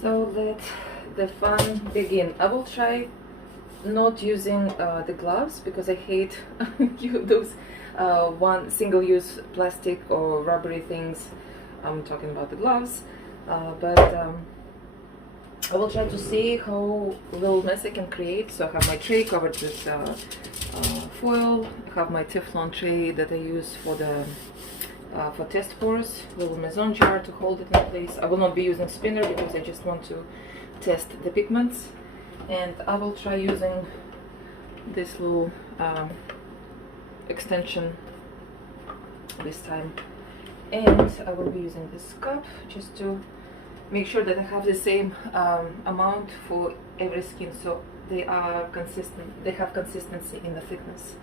So let the fun begin. I will try not using the gloves because I hate those one single-use plastic or rubbery things. I'm talking about the gloves, but I will try to see how little mess I can create. So I have my tray covered with foil. I have my Teflon tray that I use for the for test pours, little maison jar to hold it in place. I will not be using spinner because I just want to test the pigments, and I will try using this little extension this time, and I will be using this cup just to make sure that I have the same amount for every skin, so they are consistent, they have consistency in the thickness.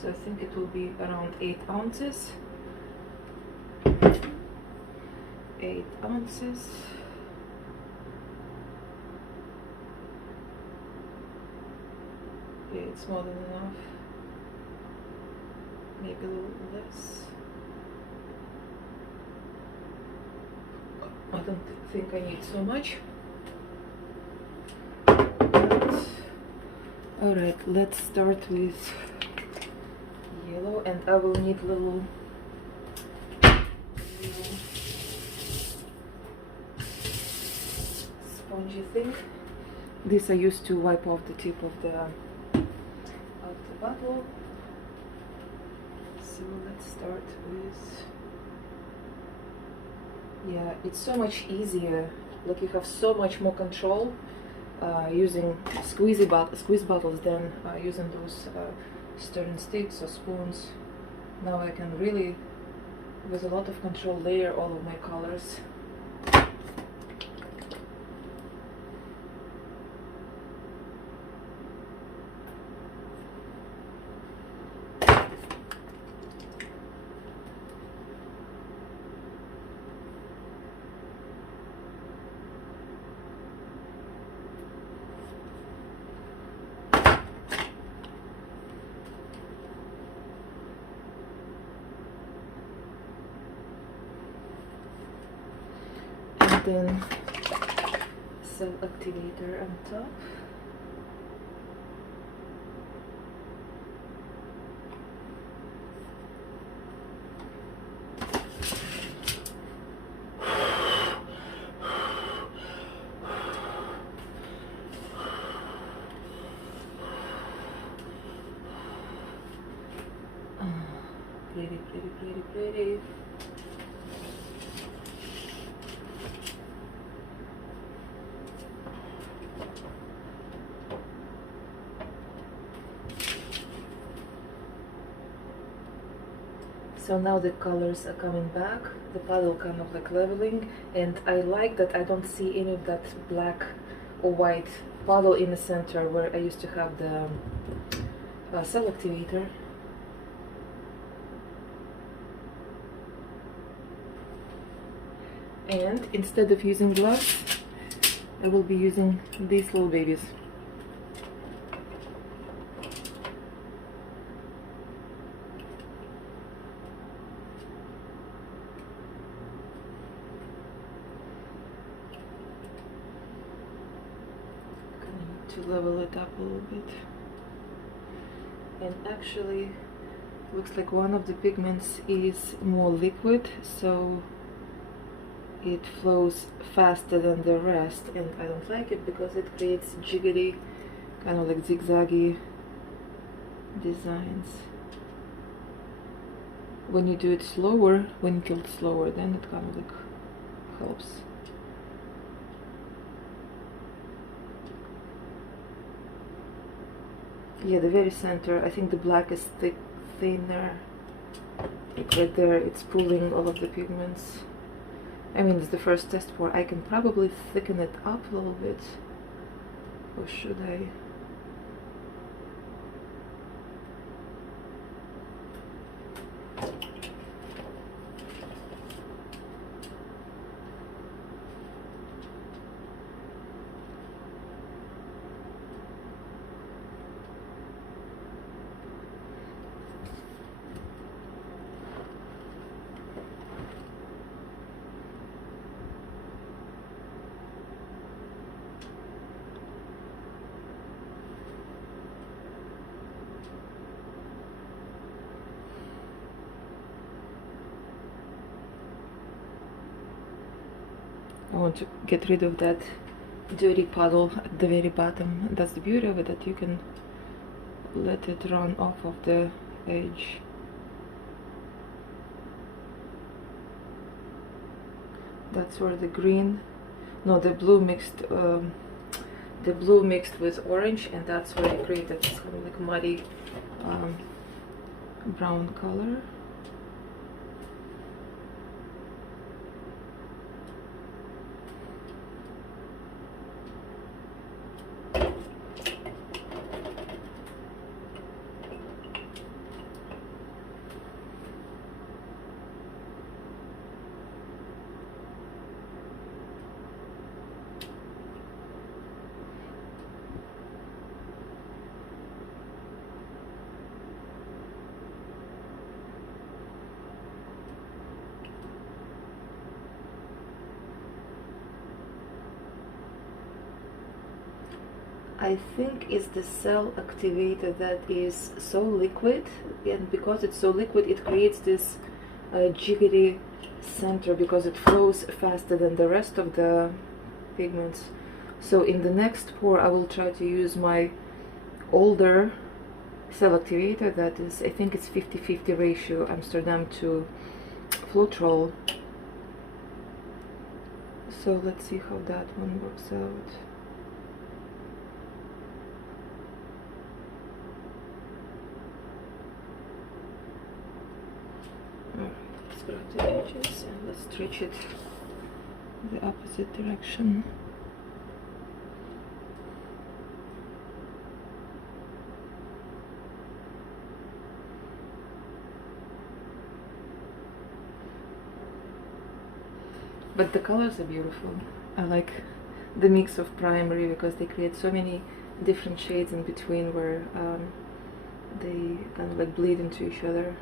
So I think it will be around 8 ounces. 8 ounces. Okay, it's more than enough. Maybe a little less. I don't think I need so much. Alright, let's start with yellow, and I will need little spongy thing. This I used to wipe off the tip of the bottle. So let's start with, yeah, it's so much easier, like you have so much more control using squeeze bottles than using those stirring sticks or spoons. Now I can really, with a lot of control, layer all of my colors. Then cell activator on top. Pretty, pretty, pretty, pretty. So now the colors are coming back, the puddle kind of like leveling, and I like that I don't see any of that black or white puddle in the center where I used to have the cell activator. And instead of using gloves, I will be using these little babies. To level it up a little bit, and actually looks like one of the pigments is more liquid, so it flows faster than the rest, and I don't like it because it creates jiggly, kind of like zigzaggy designs. When you do it slower, when you tilt slower, then it kind of like helps. Yeah, the very center, I think the black is thinner. Like right there, it's pulling all of the pigments. I mean, it's the first test pour. I can probably thicken it up a little bit. Or should I? I want to get rid of that dirty puddle at the very bottom. That's the beauty of it, that you can let it run off of the edge. That's where the green, no, the blue mixed with orange, and that's where I created this kind of like muddy brown color. I think it's the cell activator that is so liquid, and because it's so liquid it creates this jiggery center because it flows faster than the rest of the pigments. So in the next pour I will try to use my older cell activator that is, I think it's 50-50 ratio Amsterdam to Floetrol. So let's see how that one works out. Let's grab the edges and let's stretch it the opposite direction. But the colors are beautiful. I like the mix of primary because they create so many different shades in between where they kind of like bleed into each other.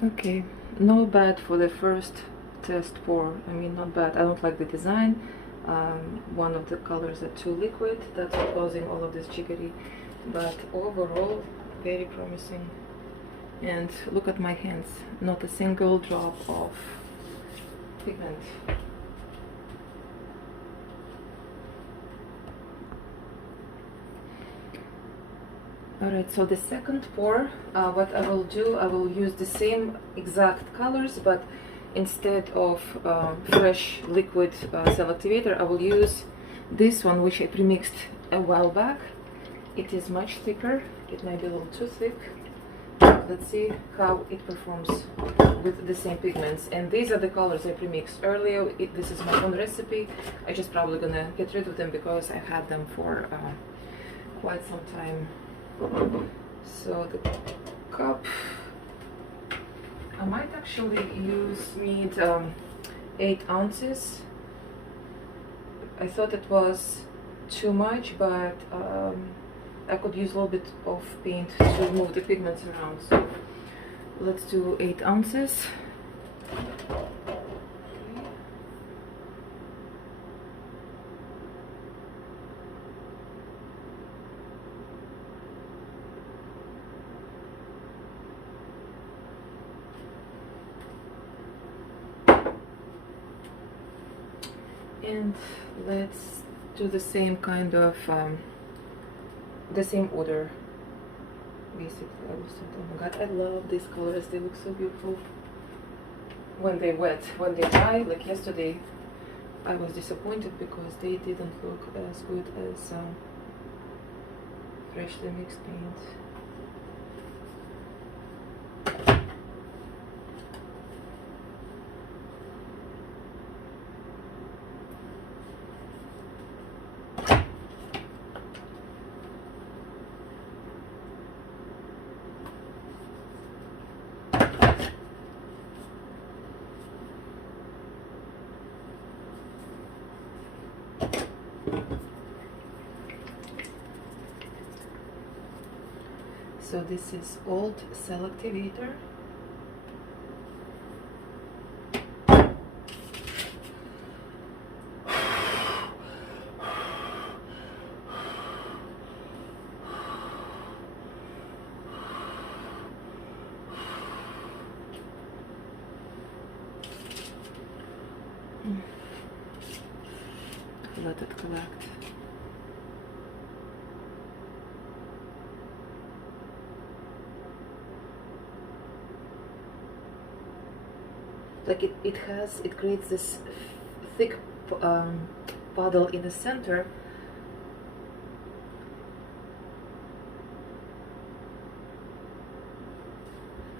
Okay, no bad for the first test pour. I mean, not bad. I don't like the design. One of the colors are too liquid. That's causing all of this jiggery. But overall, very promising. And look at my hands. Not a single drop of pigment. Alright, so the second pour, what I will do, I will use the same exact colors, but instead of fresh liquid cell activator, I will use this one, which I pre-mixed a while back. It is much thicker. It might be a little too thick. Let's see how it performs with the same pigments. And these are the colors I pre-mixed earlier. This is my own recipe. I just probably gonna get rid of them because I've had them for quite some time. So the cup, I might actually need 8 ounces. I thought it was too much, but I could use a little bit of paint to move the pigments around. So let's do 8 ounces. And let's do the same kind of the same order basically. Oh my god, I love these colors, they look so beautiful when they wet. When they dry, like yesterday, I was disappointed because they didn't look as good as freshly mixed paint. So this is Old Cell Activator. Let it collect. Like it creates this thick puddle in the center.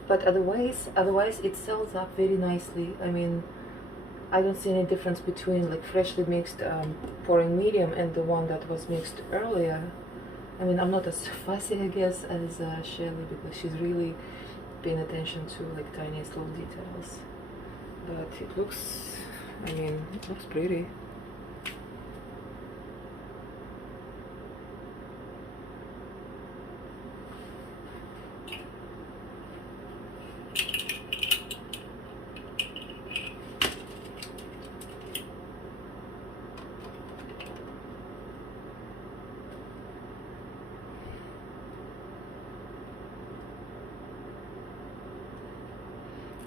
But otherwise it sells up very nicely. I mean, I don't see any difference between like freshly mixed pouring medium and the one that was mixed earlier. I mean, I'm not as fussy, I guess, as Shelly, because she's really paying attention to like tiniest little details. But it looks, I mean, it looks pretty.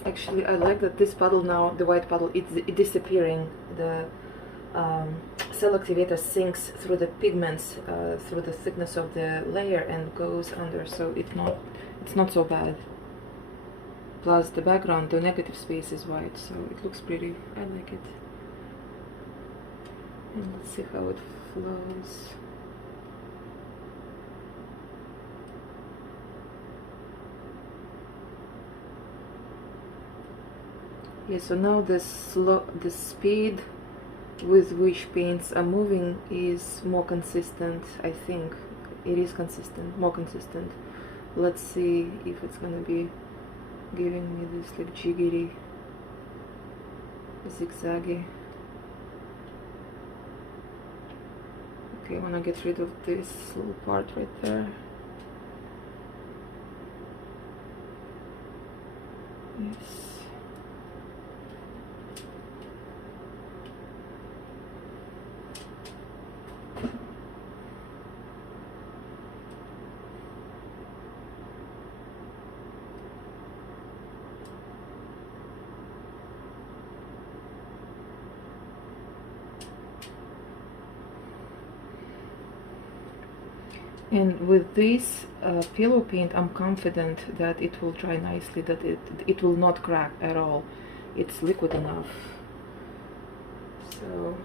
Actually, I like that this puddle now, the white puddle, it's disappearing. The cell activator sinks through the pigments, through the thickness of the layer and goes under, so it's not so bad. Plus the background, the negative space is white, so it looks pretty. I like it. And let's see how it flows. Yeah, so now the speed with which paints are moving is more consistent. I think it is consistent, more consistent. Let's see if it's gonna be giving me this like jiggly, zigzaggy. Okay, I wanna get rid of this little part right there. Yes. And with this pillow paint, I'm confident that it will dry nicely, that it will not crack at all. It's liquid enough. So,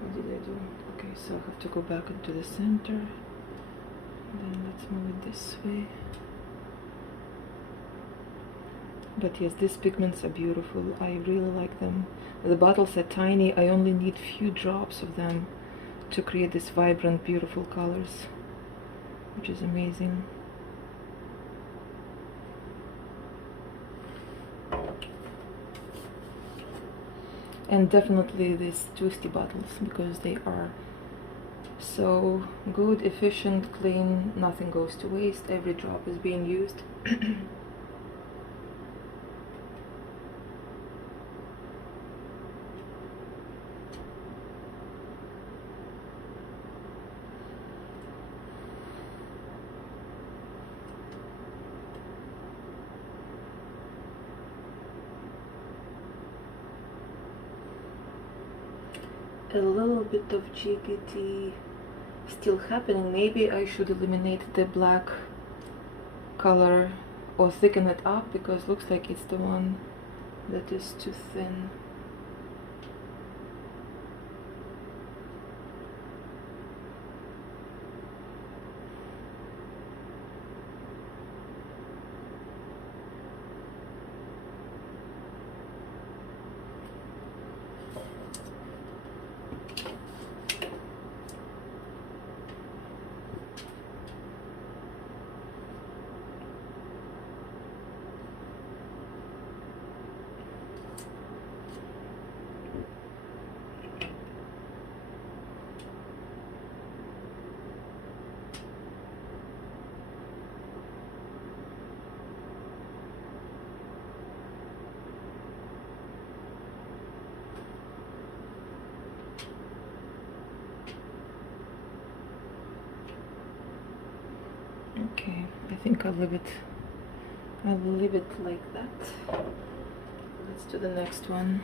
what did I do? Okay, so I have to go back into the center. Then let's move it this way. But yes, these pigments are beautiful. I really like them. The bottles are tiny. I only need few drops of them to create these vibrant, beautiful colors, which is amazing. And definitely these twisty bottles, because they are So good, efficient, clean, nothing goes to waste, every drop is being used. A little bit of jiggity still happening. Maybe I should eliminate the black color or thicken it up, because looks like it's the one that is too thin. Okay, I think I'll leave it like that. Let's do the next one.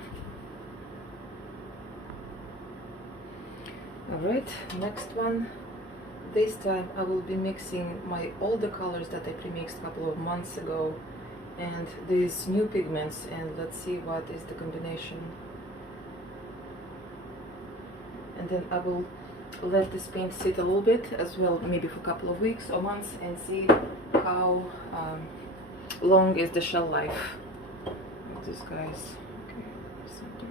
Alright, next one. This time I will be mixing all the colors that I pre-mixed a couple of months ago and these new pigments, and let's see what is the combination. And then I will let this paint sit a little bit as well, maybe for a couple of weeks or months, and see how long is the shell life of these guys. Okay, center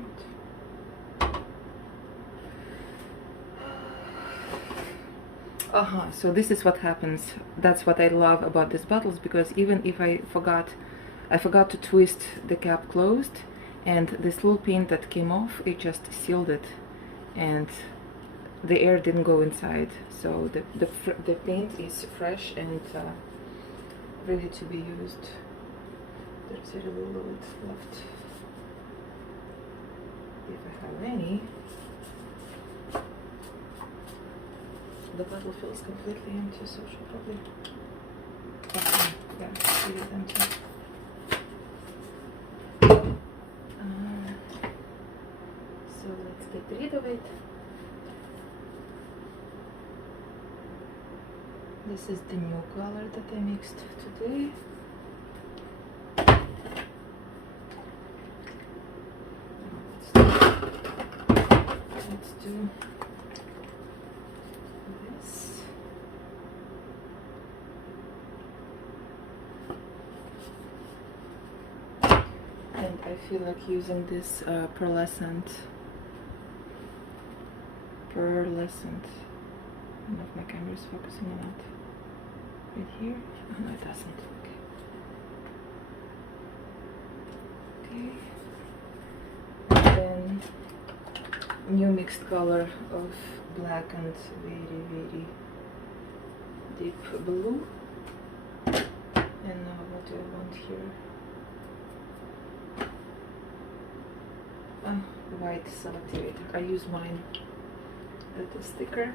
it. So this is what happens. That's what I love about these bottles, because even if I forgot to twist the cap closed, and this little paint that came off, it just sealed it, and the air didn't go inside. So the paint is fresh and ready to be used. There's a little bit left, if I have any. The bottle feels completely empty, so I should probably, okay, yeah, leave it empty. So let's get rid of it. This is the new color that I mixed today. Let's do this. And I feel like using this pearlescent. I don't know if my camera is focusing on it. Right here? Oh, no, it doesn't. Okay. And then new mixed color of black and very, very deep blue. And now what do I want here? White selectivator. I use mine at the sticker.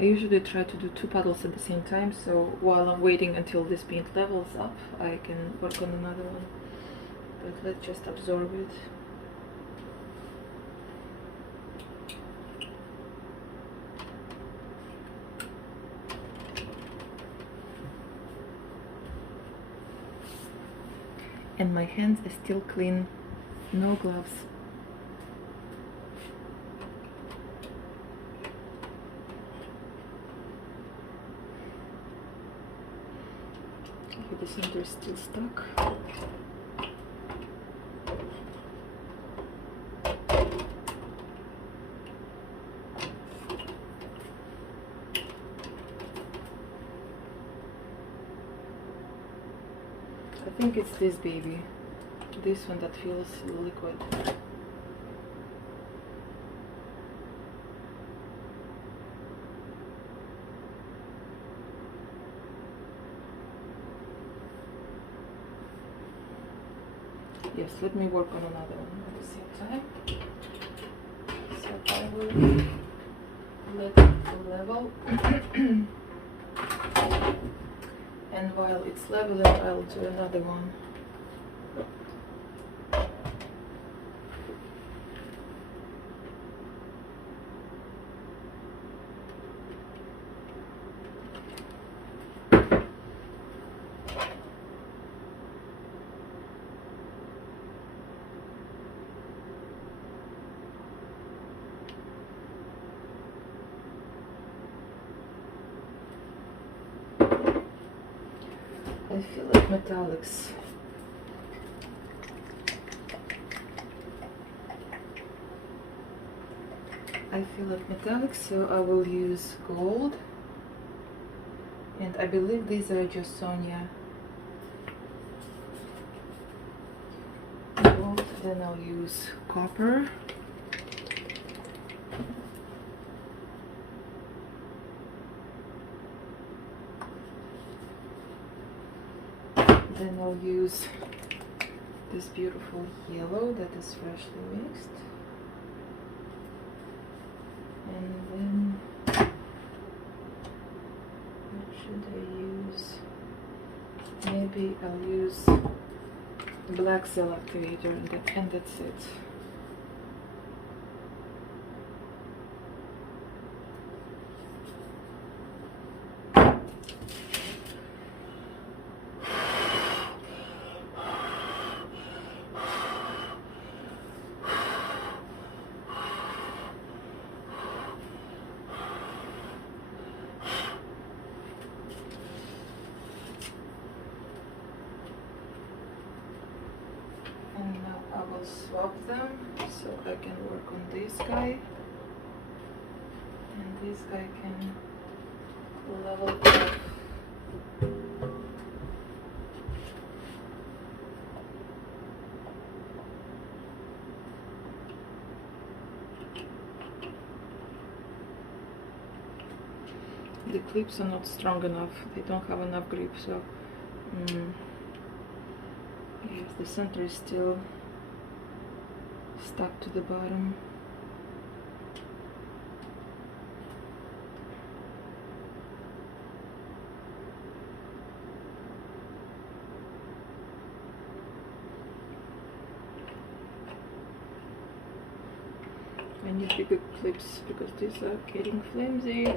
I usually try to do 2 puddles at the same time, so while I'm waiting until this paint levels up, I can work on another one. But let's just absorb it. And my hands are still clean, no gloves. center is still stuck. I think it's this baby, this one that feels liquid. Yes, let me work on another one at the same time. So I will let it level. And while it's leveling, I'll do another one. I feel like metallics. I feel like metallics, so I will use gold. And I believe these are just Sonia gold. Then I'll use copper. Then I'll use this beautiful yellow that is freshly mixed. And then what should I use? Maybe I'll use black cell activator and that's it. And now I will swap them so I can work on this guy, and this guy can level up. The clips are not strong enough, they don't have enough grip, so yes, the center is still stuck to the bottom. I need bigger clips because these are getting flimsy.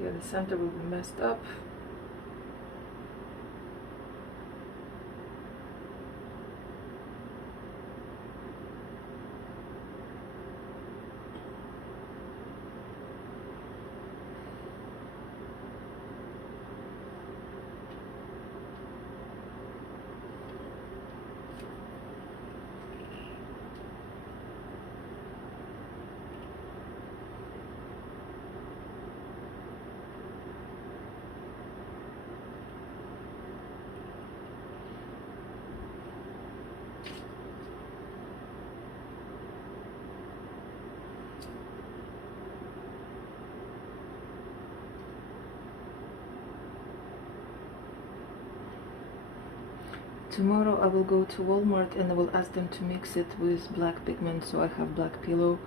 Yeah, the center will be messed up. Tomorrow I will go to Walmart and I will ask them to mix it with black pigment so I have black pillow.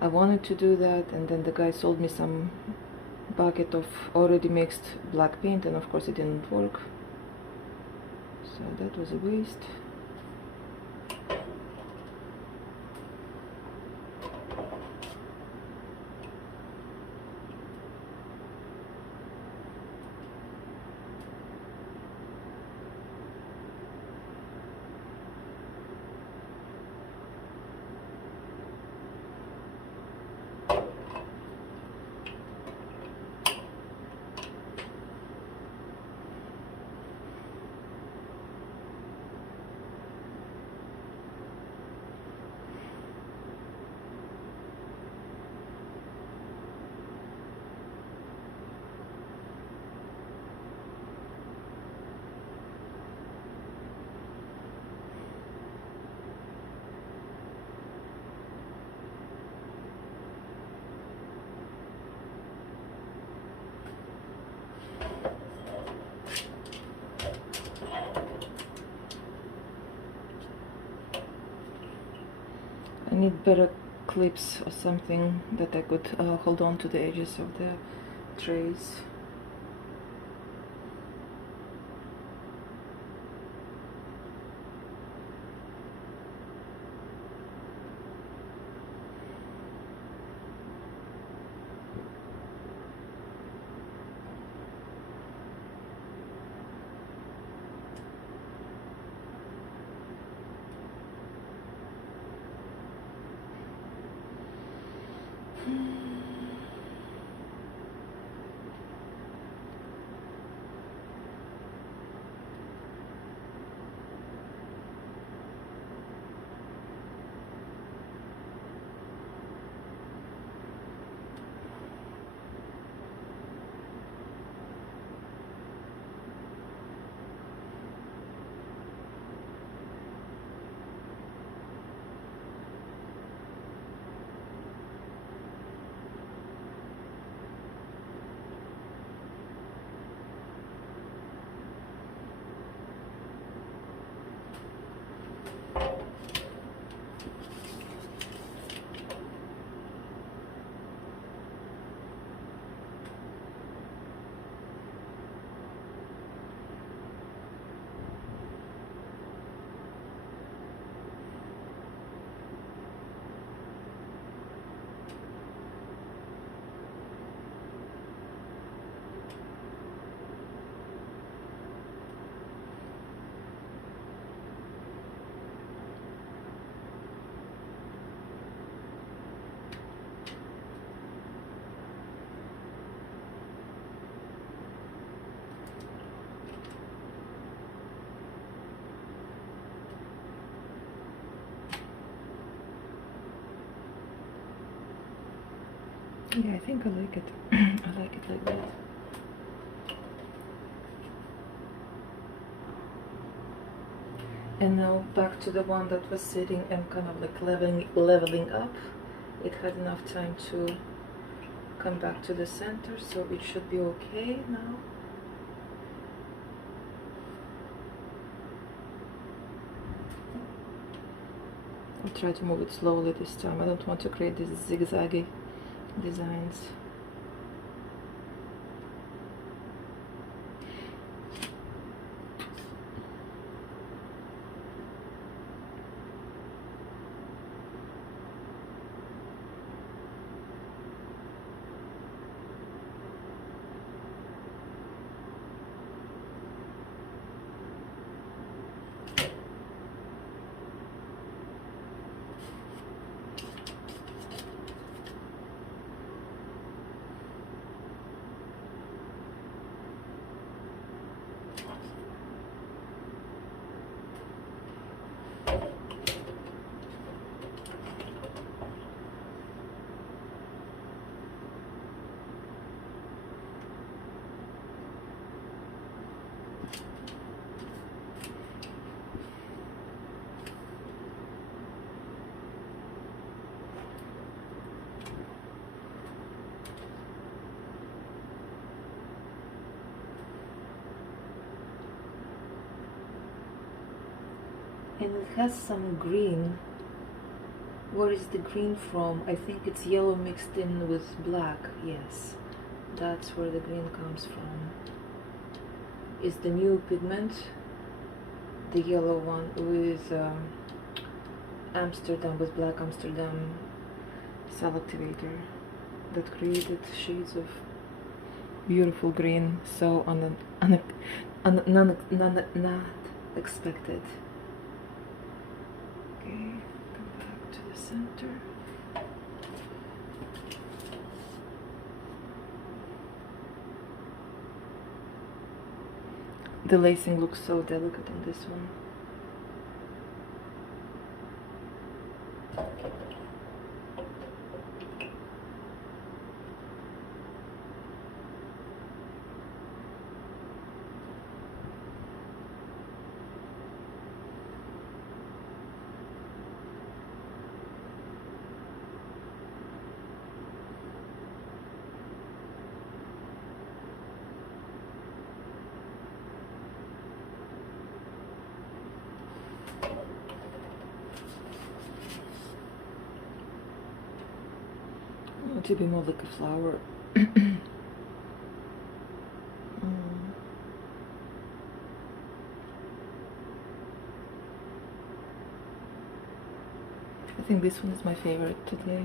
I wanted to do that, and then the guy sold me some bucket of already mixed black paint, and of course it didn't work, so that was a waste. I need better clips or something that I could hold on to the edges of the trays. Yeah, I think I like it. I like it like that. And now back to the one that was sitting and kind of like leveling up. It had enough time to come back to the center, so it should be okay now. I'll try to move it slowly this time. I don't want to create these zigzaggy designs. And it has some green. Where is the green from? I think it's yellow mixed in with black. Yes, that's where the green comes from. Is the new pigment, the yellow one with Amsterdam, with black Amsterdam cell activator, that created shades of beautiful green, so not expected. Okay, come back to the center. The lacing looks so delicate on this one. to be more like a flower. I think this one is my favorite today.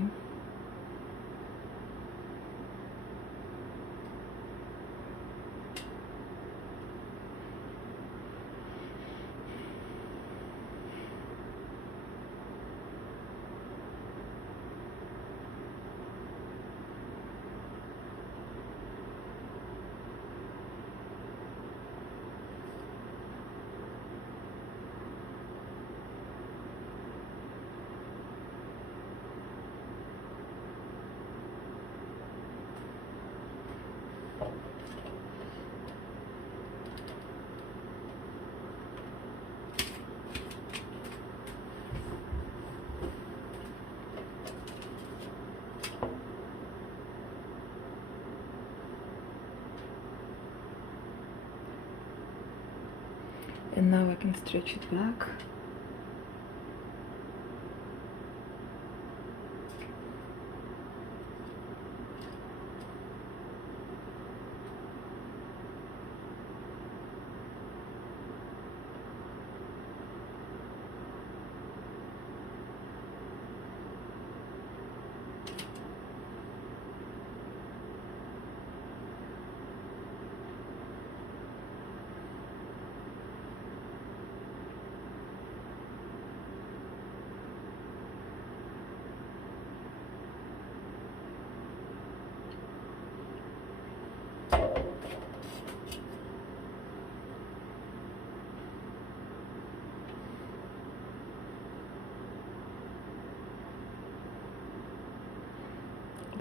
And now I can stretch it back.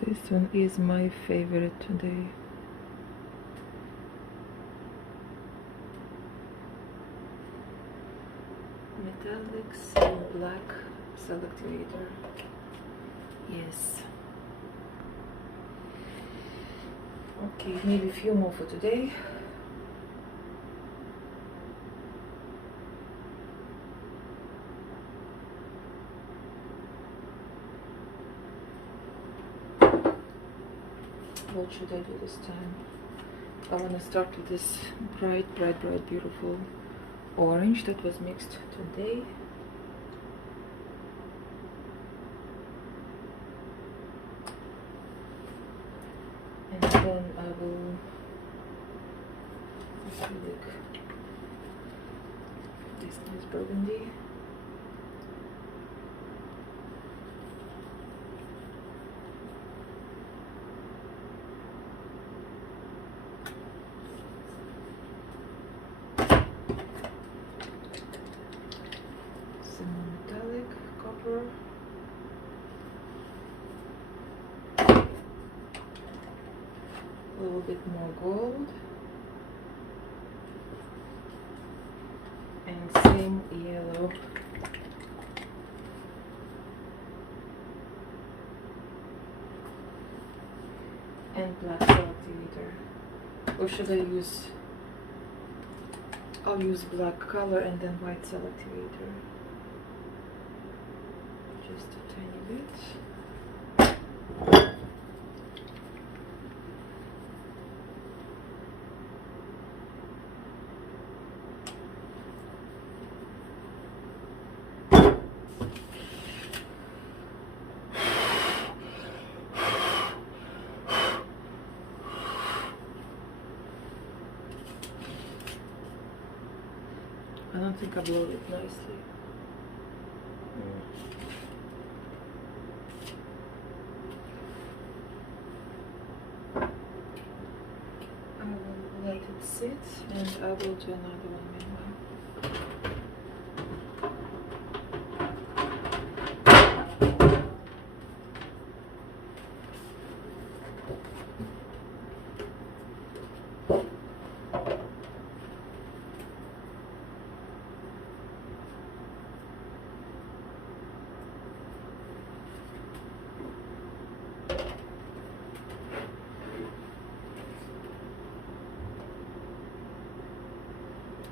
This one is my favorite today. Metallics and black Selectivator. Yes. Okay, maybe a few more for today. What should I do this time? I want to start with this bright, beautiful orange that was mixed today. And then I will look this nice burgundy. A little bit more gold, and same yellow. And black Selectivator. Or should I use, I'll use black color and then white Selectivator. Just a tiny bit. I don't think I blowed it nicely. I will let it sit and I will do another one meanwhile.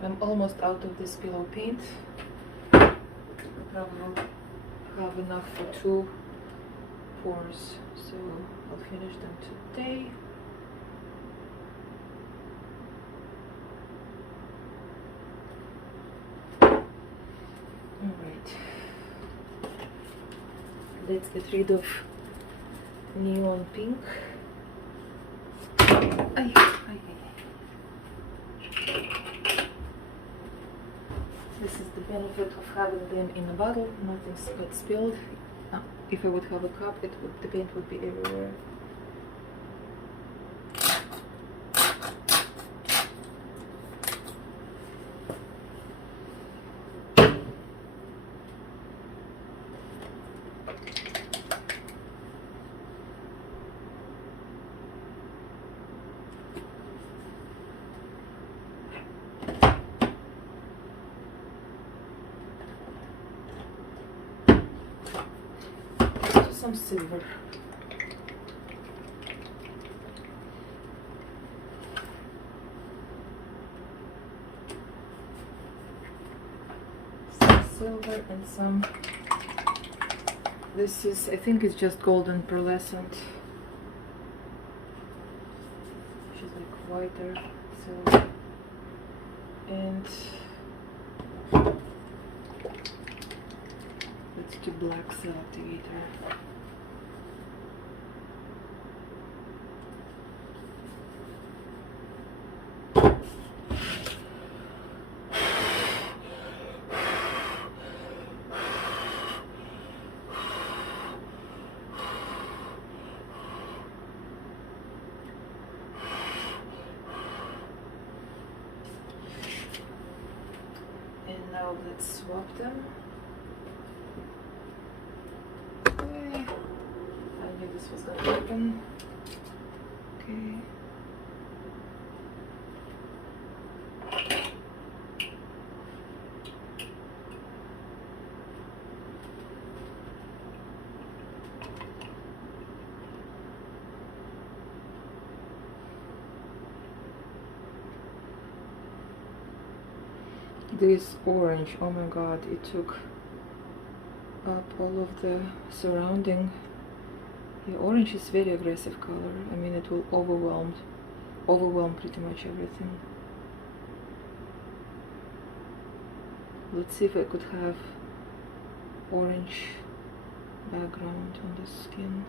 I'm almost out of this pillow paint. Probably have enough for 2 pours, so I'll finish them today. Alright, let's get rid of neon pink. Ay, ay, ay. This is the benefit of having them in a bottle, nothing got spilled. If I would have a cup, the paint would be everywhere. Some silver. Some silver and some. This is, I think it's just golden pearlescent. She's like whiter silver. And let's do black cell activator. Now let's swap them. Okay. I knew this was gonna happen. Okay. This orange, oh my god, it took up all of the surrounding. Yeah, orange is very aggressive color. I mean, it will overwhelm pretty much everything. Let's see if I could have orange background on the skin.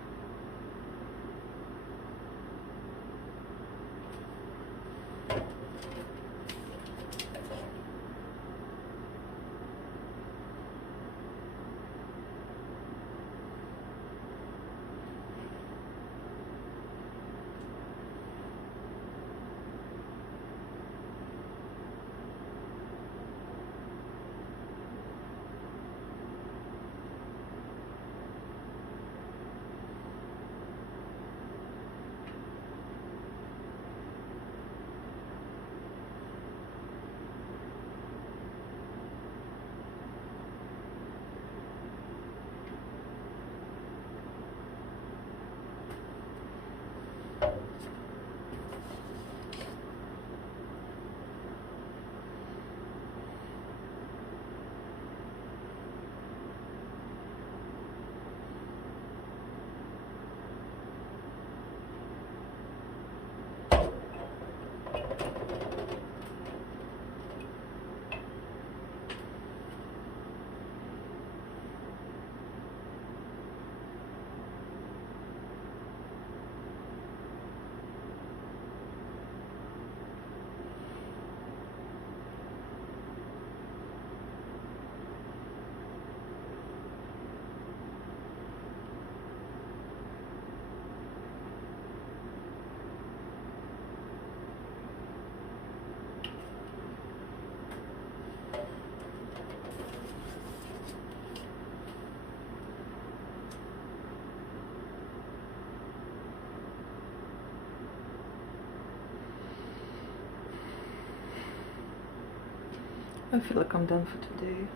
I feel like I'm done for today.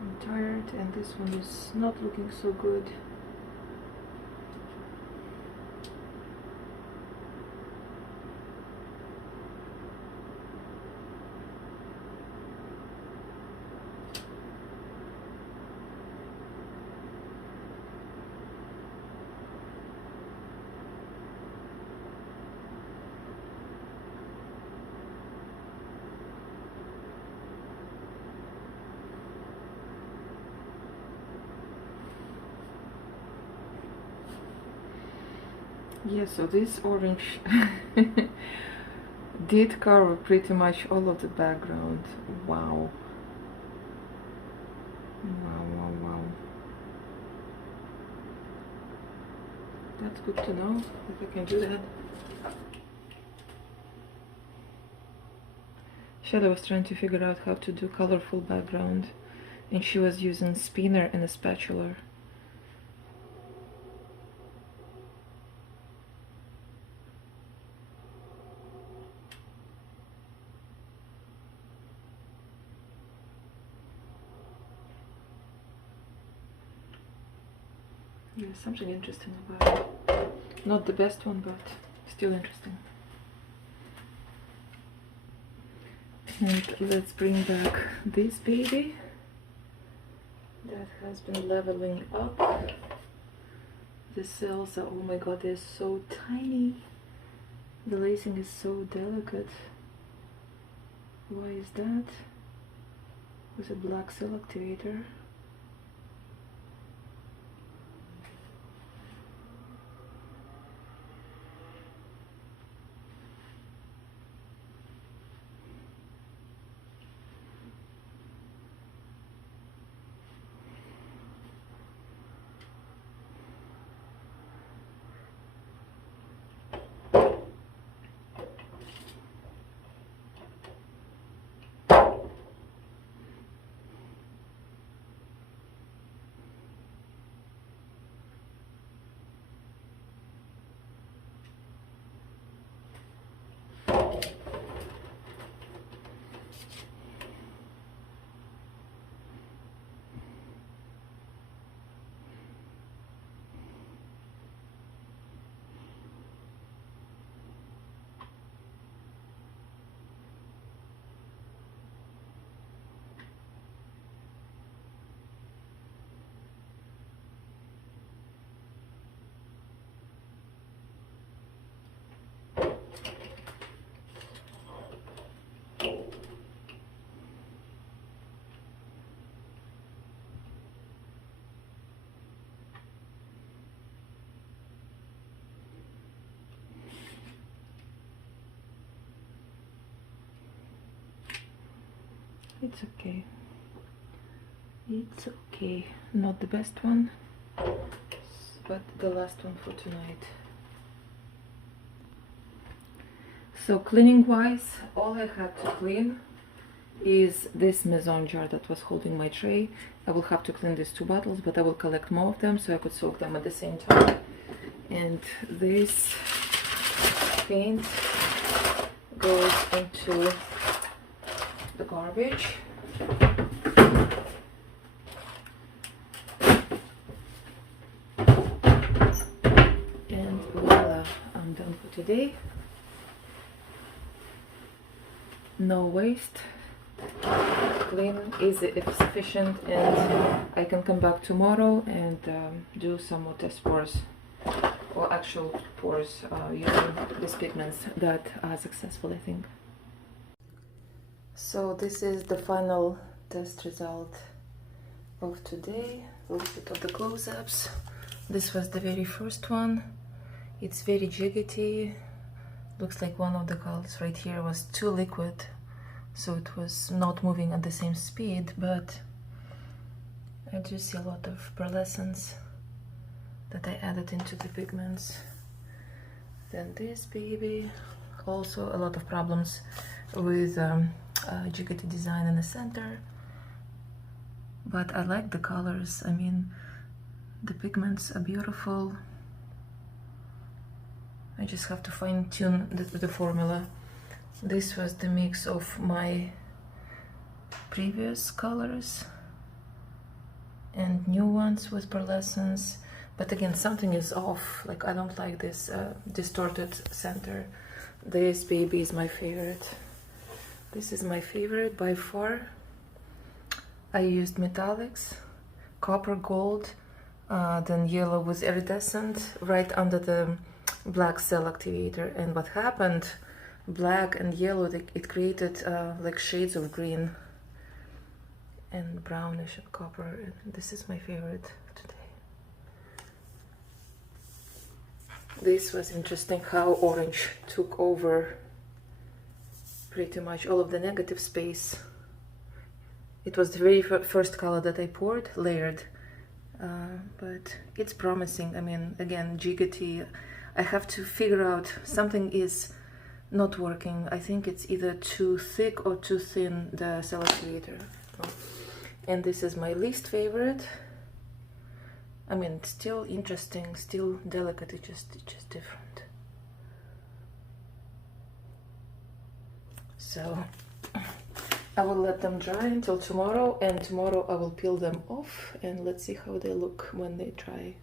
I'm tired and this one is not looking so good. Yeah, so this orange did cover pretty much all of the background. Wow. Wow, wow, wow. That's good to know if I can do that. Shadow was trying to figure out how to do colorful background, and she was using spinner and a spatula. There's something interesting about it. Not the best one, but still interesting. And let's bring back this baby that has been leveling up. The cells are, oh my god, they're so tiny. The lacing is so delicate. Why is that? With a black cell activator. It's okay. It's okay. Not the best one, but the last one for tonight. So cleaning wise, all I had to clean is this Maison jar that was holding my tray. I will have to clean these 2 bottles, but I will collect more of them so I could soak them at the same time. And this paint goes into the garbage. And voila, I'm done for today. No waste, clean, easy, efficient, and I can come back tomorrow and do some more test pours or actual pours using these pigments that are successful, I think. So this is the final test result of today. A little bit of the close-ups. This was the very first one. It's very jiggity. Looks like one of the colors right here was too liquid, so it was not moving at the same speed, but I do see a lot of pearlescence that I added into the pigments. Then this baby, also a lot of problems with jiggity design in the center, but I like the colors. I mean, the pigments are beautiful. I just have to fine-tune the formula. This was the mix of my previous colors and new ones with pearlescence, but again, something is off. Like, I don't like this distorted center. This baby is my favorite. This is my favorite by far. I used metallics, copper, gold, then yellow with iridescent right under the black cell activator. And what happened, black and yellow, it created like shades of green and brownish and copper. And this is my favorite today. This was interesting how orange took over pretty much all of the negative space. It was the very first color that I poured, layered, but it's promising. I mean, again, Gigante, I have to figure out, something is not working. I think it's either too thick or too thin, the cell activator. And this is my least favorite. I mean, it's still interesting, still delicate, it's just different. So I will let them dry until tomorrow, and tomorrow I will peel them off, and let's see how they look when they dry.